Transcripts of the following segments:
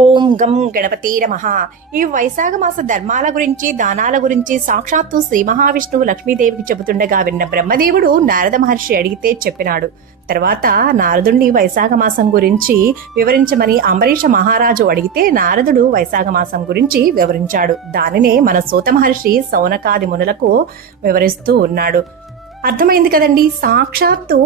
ఓం గం గణపతి నమః. ఈ వైశాఖ మాస ధర్మాల గురించి, దానాల గురించి సాక్షాత్తు శ్రీ మహావిష్ణువు లక్ష్మీదేవికి చెబుతుండగా విన్న బ్రహ్మదేవుడు నారద మహర్షి అడిగితే చెప్పినాడు. తర్వాత నారదుడిని వైశాఖ మాసం గురించి వివరించమని అంబరీష మహారాజు అడిగితే నారదుడు వైశాఖ మాసం గురించి వివరించాడు. దానినే మన సూత మహర్షి సౌనకాది మునులకు వివరిస్తూ ఉన్నాడు. అర్థమైంది కదండి. సాక్షాత్తు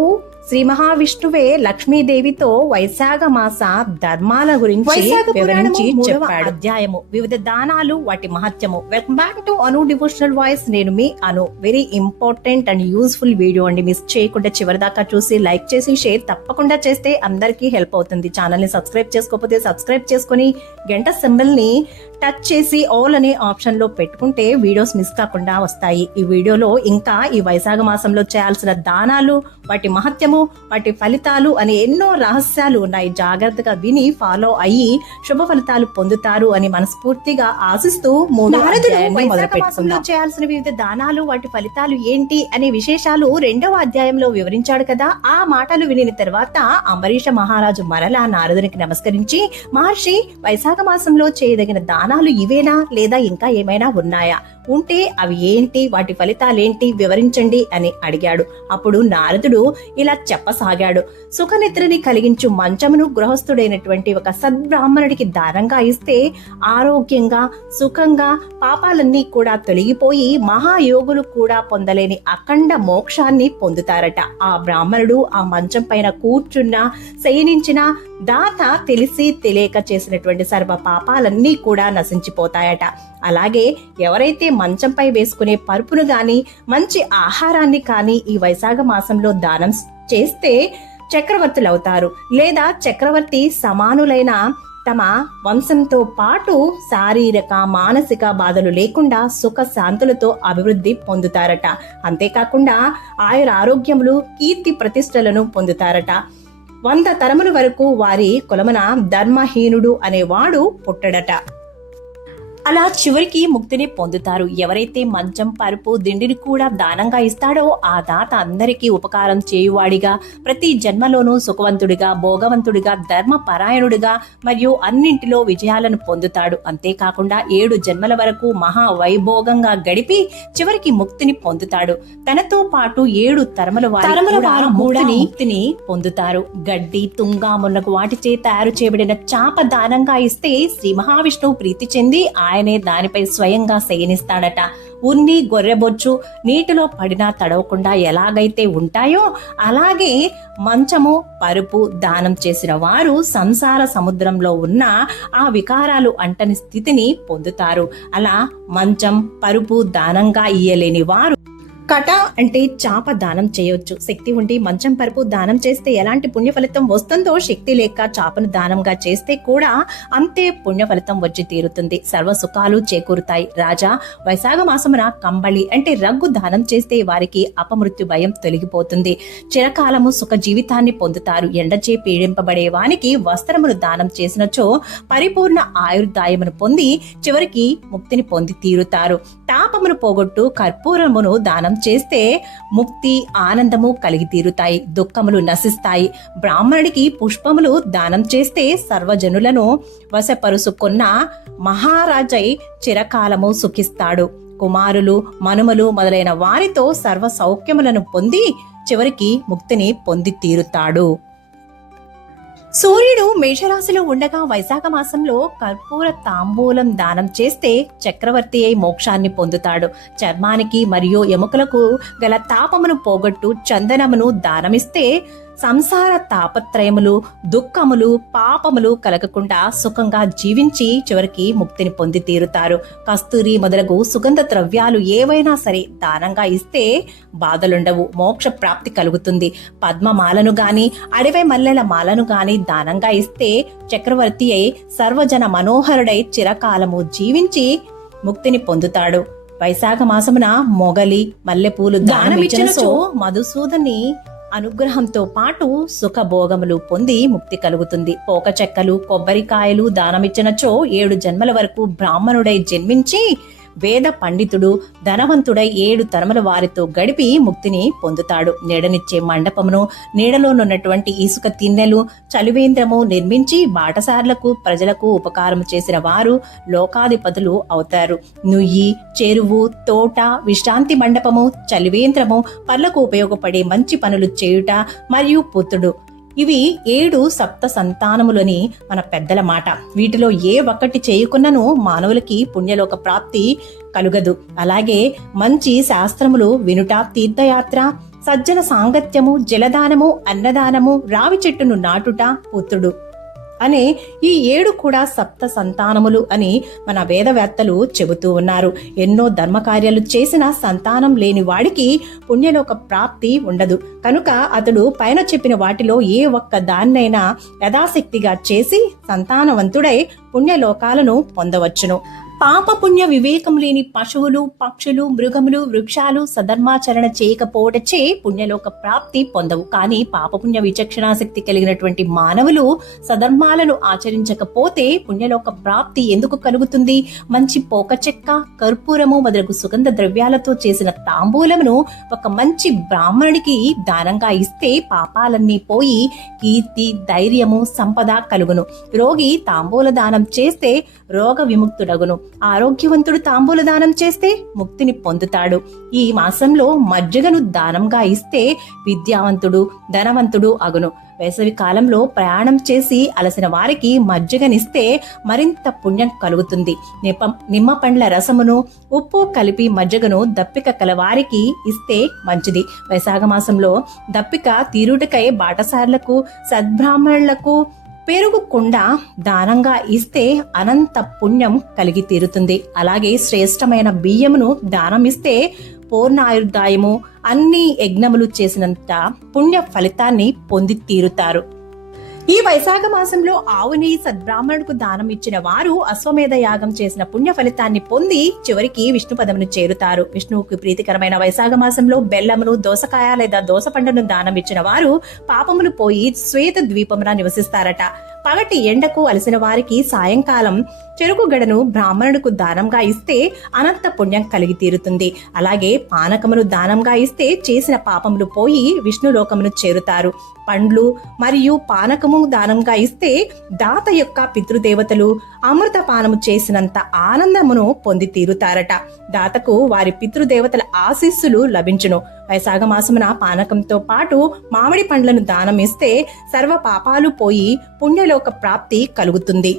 శ్రీ మహావిష్ణువే లక్ష్మీదేవితో వైశాఖ మాస ధర్మాల గురించి వివరించి చెప్పాడు. అధ్యాయము వివిధ దానాలు, వాటి మహత్యము. Welcome back to Anu devotional voice. నేను మీ Anu. Very important and useful video అండి. మిస్ చేయకుండా చివరి దాకా చూసి లైక్ చేసి షేర్ తప్పకుండా చేస్తే అందరికీ హెల్ప్ అవుతుంది. ఛానల్ ని సబ్స్క్రైబ్ చేసుకోకపోతే సబ్స్క్రైబ్ చేసుకుని గంట సింబల్ ని టచ్ చేసి ఆల్ అనే ఆప్షన్ లో పెట్టుకుంటే వీడియోస్ మిస్ కాకుండా వస్తాయి. ఈ వీడియోలో ఇంకా ఈ వైశాఖ మాసంలో చేయాల్సిన దానాలు, వాటి మహత్యము, వాటి ఫలితాలు అనే ఎన్నో రహస్యాలు ఉన్నాయి. జాగ్రత్తగా విని ఫాలో అయ్యి శుభ ఫలితాలు పొందుతారు అని మనస్ఫూర్తిగా ఆశిస్తూ చేయాల్సిన వివిధ దానాలు, వాటి ఫలితాలు ఏంటి అనే విశేషాలు 2వ అధ్యాయంలో వివరించాడు కదా. ఆ మాటలు వినిన తర్వాత అంబరీష మహారాజు మరలా నారదునికి నమస్కరించి, మహర్షి, వైశాఖ మాసంలో చేయదగిన దానాలు ఇవేనా లేదా ఇంకా ఏమైనా ఉన్నాయా? ఉంటే అవి ఏంటి, వాటి ఫలితాలేంటి వివరించండి అని అడిగాడు. అప్పుడు నారదుడు ఇలా చెప్పసాగాడు. సుఖనిద్రని కలిగించు మంచమును గృహస్థుడైనటువంటి ఒక సద్బ్రాహ్మణుడికి దానంగా ఇస్తే ఆరోగ్యంగా, సుఖంగా, పాపాలన్నీ కూడా తొలగిపోయి మహాయోగులు కూడా పొందలేని అఖండ మోక్షాన్ని పొందుతారట. ఆ బ్రాహ్మణుడు ఆ మంచం పైన కూర్చున్నా, శయనించిన దాత తెలిసి తెలియక చేసినటువంటి సర్వ పాపాలన్నీ కూడా నశించిపోతాయట. అలాగే ఎవరైతే మంచంపై వేసుకునే పరుపును గాని, మంచి ఆహారాన్ని కానీ ఈ వైశాఖ మాసంలో దానం చేస్తే చక్రవర్తులవుతారు. లేదా చక్రవర్తి సమానులైన తమ వంశంతో పాటు శారీరక, మానసిక బాధలు లేకుండా సుఖ శాంతులతో అభివృద్ధి పొందుతారట. అంతేకాకుండా ఆయుర ఆరోగ్యములు, కీర్తి ప్రతిష్టలను పొందుతారట. 100 తరముల వరకు వారి కులమున ధర్మహీనుడు అనేవాడు పుట్టడట. అలా చివరికి ముక్తిని పొందుతారు. ఎవరైతే మంచం, పరుపు, దిండిని కూడా దానంగా ఇస్తాడో ఆ దాత అందరికీ ఉపకారం చేయువాడిగా, ప్రతి జన్మలోనూ సుఖవంతుడిగా, భోగవంతుడిగా, ధర్మపరాయణుడిగా మరియు అన్నింటిలో విజయాలను పొందుతాడు. అంతేకాకుండా 7 జన్మల వరకు మహా వైభోగంగా గడిపి చివరికి ముక్తిని పొందుతాడు. తనతో పాటు 7 తరముల వారు ముక్తిని పొందుతారు. గడ్డి, తుంగ మొన్నగు వాటిచే తయారు చేయబడిన చాప దానంగా ఇస్తే శ్రీ మహావిష్ణువు ప్రీతి చెంది ఆయనే దానిపై స్వయంగా శయనిస్తాడట. ఉన్ని, గొర్రెబొచ్చు నీటిలో పడినా తడవకుండా ఎలాగైతే ఉంటాయో అలాగే మంచము, పరుపు దానం చేసిన వారు సంసార సముద్రంలో ఉన్న ఆ వికారాలు అంటని స్థితిని పొందుతారు. అలా మంచం, పరుపు దానంగా ఇయ్యలేని వారు కట అంటే చాప దానం చేయొచ్చు. శక్తి ఉండి మంచం, పరుపు దానం చేస్తే ఎలాంటి పుణ్య ఫలితం వస్తుందో, శక్తి లేక చాపను దానంగా చేస్తే కూడా అంతే పుణ్య ఫలితం వచ్చి తీరుతుంది. సర్వ సుఖాలు చేకూరుతాయి. రాజా, వైశాఖ మాసమున కంబళి అంటే రగ్గు దానం చేస్తే వారికి అపమృత్యు భయం తొలగిపోతుంది. చిరకాలము సుఖ జీవితాన్ని పొందుతారు. ఎండచే పీడింపబడే వానికి వస్త్రమును దానం చేసినచో పరిపూర్ణ ఆయుర్దాయమును పొంది చివరికి ముక్తిని పొంది తీరుతారు. తాపమును పోగొట్టు కర్పూరమును దానం చేస్తే ముక్తి, ఆనందము కలిగి తీరుతాయి. దుఃఖములు నశిస్తాయి. బ్రాహ్మణుడికి పుష్పములు దానం చేస్తే సర్వజనులను వశపరుసుకున్న మహారాజై చిరకాలము సుఖిస్తాడు. కుమారులు, మనుమలు మొదలైన వారితో సర్వ సౌఖ్యములను పొంది చివరికి ముక్తిని పొంది తీరుతాడు. సూర్యుడు మేషరాశిలో ఉండగా వైశాఖ మాసంలో కర్పూర తాంబూలం దానం చేస్తే చక్రవర్తి అయి మోక్షాన్ని పొందుతాడు. చర్మానికి మరియు ఎముకలకు గల తాపమును పోగొట్టు చందనమును దానమిస్తే సంసార తాపత్రయములు, దుఃఖములు, పాపములు కలగకుండా సుఖంగా జీవించి చివరికి ముక్తిని పొంది తీరుతారు. కస్తూరి మొదలగు సుగంధ ద్రవ్యాలు ఏవైనా సరే దానంగా ఇస్తే బాధలుండవు, మోక్ష ప్రాప్తి కలుగుతుంది. పద్మమాలను గాని, అడవి మల్లెల మాలను గాని దానంగా ఇస్తే చక్రవర్తి అయి సర్వజన మనోహరుడై చిరకాలము జీవించి ముక్తిని పొందుతాడు. వైశాఖ మాసమున మొగలి, మల్లెపూలు దానమిచ్చినచో మధుసూదని అనుగ్రహంతో పాటు సుఖభోగములు పొంది ముక్తి కలుగుతుంది. పోక చెక్కలు, కొబ్బరికాయలు దానమిచ్చినచో 7 జన్మల వరకు బ్రాహ్మణుడై జన్మించి వేద పండితుడు ధనవంతుడై 7 తరముల వారితో గడిపి ముక్తిని పొందుతాడు. నీడనిచ్చే మండపమును, నీడలోనున్నటువంటి ఇసుక తిన్నెలు, చలివేంద్రము నిర్మించి బాటసార్లకు ప్రజలకు ఉపకారం చేసిన వారు లోకాధిపతులు అవుతారు. నుయ్యి, చెరువు, తోట, విశ్రాంతి మండపము, చలివేంద్రము, పర్లకు ఉపయోగపడే మంచి పనులు చేయుట మరియు పుత్రుడు, ఇవి 7 సప్త సంతానములని మన పెద్దల మాట. వీటిలో ఏ ఒక్కటి చేయకున్నను మానవులకి పుణ్యలోక ప్రాప్తి కలుగదు. అలాగే మంచి శాస్త్రములు వినుట, తీర్థయాత్ర, సజ్జన సాంగత్యము, జలదానము, అన్నదానము, రావి చెట్టును నాటుట, పుత్రుడు అనే ఈ 7 కూడా సప్త సంతానములు అని మన వేదవేత్తలు చెబుతూ ఉన్నారు. ఎన్నో ధర్మకార్యాలు చేసిన సంతానం లేని వాడికి పుణ్యలోక ప్రాప్తి ఉండదు. కనుక అతడు పైన చెప్పిన వాటిలో ఏ ఒక్క దాన్నైనా యథాశక్తిగా చేసి సంతానవంతుడై పుణ్యలోకాలను పొందవచ్చును. పాపపుణ్య వివేకం లేని పశువులు, పక్షులు, మృగములు, వృక్షాలు సధర్మాచరణ చేయకపోవటచే పుణ్యలోక ప్రాప్తి పొందవు. కానీ పాపపుణ్య విచక్షణాశక్తి కలిగినటువంటి మానవులు సధర్మాలను ఆచరించకపోతే పుణ్యలోక ప్రాప్తి ఎందుకు కలుగుతుంది? మంచి పోక చెక్క, కర్పూరము మొదలగు సుగంధ ద్రవ్యాలతో చేసిన తాంబూలమును ఒక మంచి బ్రాహ్మణుడికి దానంగా ఇస్తే పాపాలన్నీ పోయి కీర్తి, ధైర్యము, సంపద కలుగును. రోగి తాంబూల దానం చేస్తే రోగ విముక్తుడగును. ఆరోగ్యవంతుడు తాంబూల దానం చేస్తే ముక్తిని పొందుతాడు. ఈ మాసంలో మజ్జిగను దానంగా ఇస్తే విద్యావంతుడు, ధనవంతుడు అగును. వేసవి కాలంలో ప్రయాణం చేసి అలసిన వారికి మజ్జిగనిస్తే మరింత పుణ్యం కలుగుతుంది. నిమ్మ పండ్ల రసమును, ఉప్పు కలిపి మజ్జిగను దప్పిక కలవారికి ఇస్తే మంచిది. వైశాఖ మాసంలో దప్పిక తీరుటకై బాటసార్లకు, సద్బ్రాహ్మణులకు పెరుగు కుండ దానంగా ఇస్తే అనంత పుణ్యం కలిగి తీరుతుంది. అలాగే శ్రేష్టమైన బియ్యమును దానం ఇస్తే పూర్ణాయుర్దాయము, అన్ని యజ్ఞములు చేసినంత పుణ్య ఫలితాన్ని పొంది తీరుతారు. ఈ వైశాఖ మాసంలో ఆవుని సద్బ్రాహ్మణుడికి దానం ఇచ్చిన వారు అశ్వమేధ యాగం చేసిన పుణ్య ఫలితాన్ని పొంది చివరికి విష్ణు పదమును చేరుతారు. విష్ణువుకు ప్రీతికరమైన వైశాఖ మాసంలో బెల్లమును, దోసకాయ లేదా దోస పండును దానం ఇచ్చిన వారు పాపములు పోయి శ్వేత ద్వీపమున నివసిస్తారట. పగటి ఎండకు అలసిన వారికి సాయంకాలం చెరుకు గడను బ్రాహ్మణుడికి దానంగా ఇస్తే అనంత పుణ్యం కలిగి తీరుతుంది. అలాగే పానకమును దానంగా ఇస్తే చేసిన పాపములు పోయి విష్ణులోకమును చేరుతారు. పండ్లు మరియు పానకము దానంగా ఇస్తే దాత యొక్క పితృదేవతలు అమృత పానము చేసినంత ఆనందమును పొంది తీరుతారట. దాతకు వారి పితృదేవతల ఆశీస్సులు లభించును. వైశాఖ మాసమున పానకంతో పాటు మామిడి పండ్లను దానం ఇస్తే సర్వ పాపాలు పోయి పుణ్యలోక ప్రాప్తి కలుగుతుంది.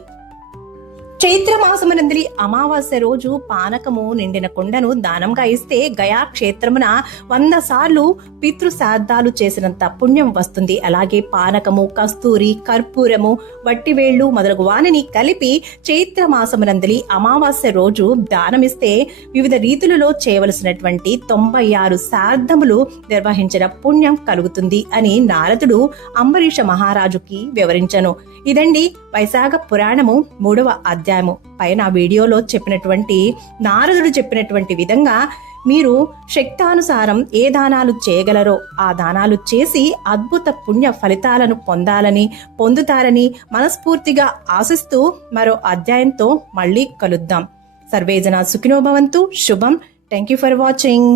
చైత్ర మాసమునందలి అమావాస్య రోజు పానకము నిండిన కుండను దానంగా ఇస్తే గయా క్షేత్రమున 100 సార్లు పితృశ్రాద్ధాలు చేసినంత పుణ్యం వస్తుంది. అలాగే పానకము, కస్తూరి, కర్పూరము, వట్టివేళ్లు మొదలగు వానిని కలిపి చైత్ర మాసమునందలి అమావాస్య రోజు దానమిస్తే వివిధ రీతులలో చేయవలసినటువంటి 96 శ్రాద్ధములు నిర్వహించిన పుణ్యం కలుగుతుంది అని నారదుడు అంబరీష మహారాజుకి వివరించను. ఇదండి వైశాఖ పురాణము 3వ అధ్యాయము. పైన వీడియోలో చెప్పినటువంటి నారదుడు చెప్పినటువంటి విధంగా మీరు శక్తానుసారం ఏ దానాలు చేయగలరో ఆ దానాలు చేసి అద్భుత పుణ్య ఫలితాలను పొందుతారని మనస్ఫూర్తిగా ఆశిస్తూ మరో అధ్యాయంతో మళ్ళీ కలుద్దాం. సర్వేజన సుఖినో భవంతు. శుభం. Thank you for watching.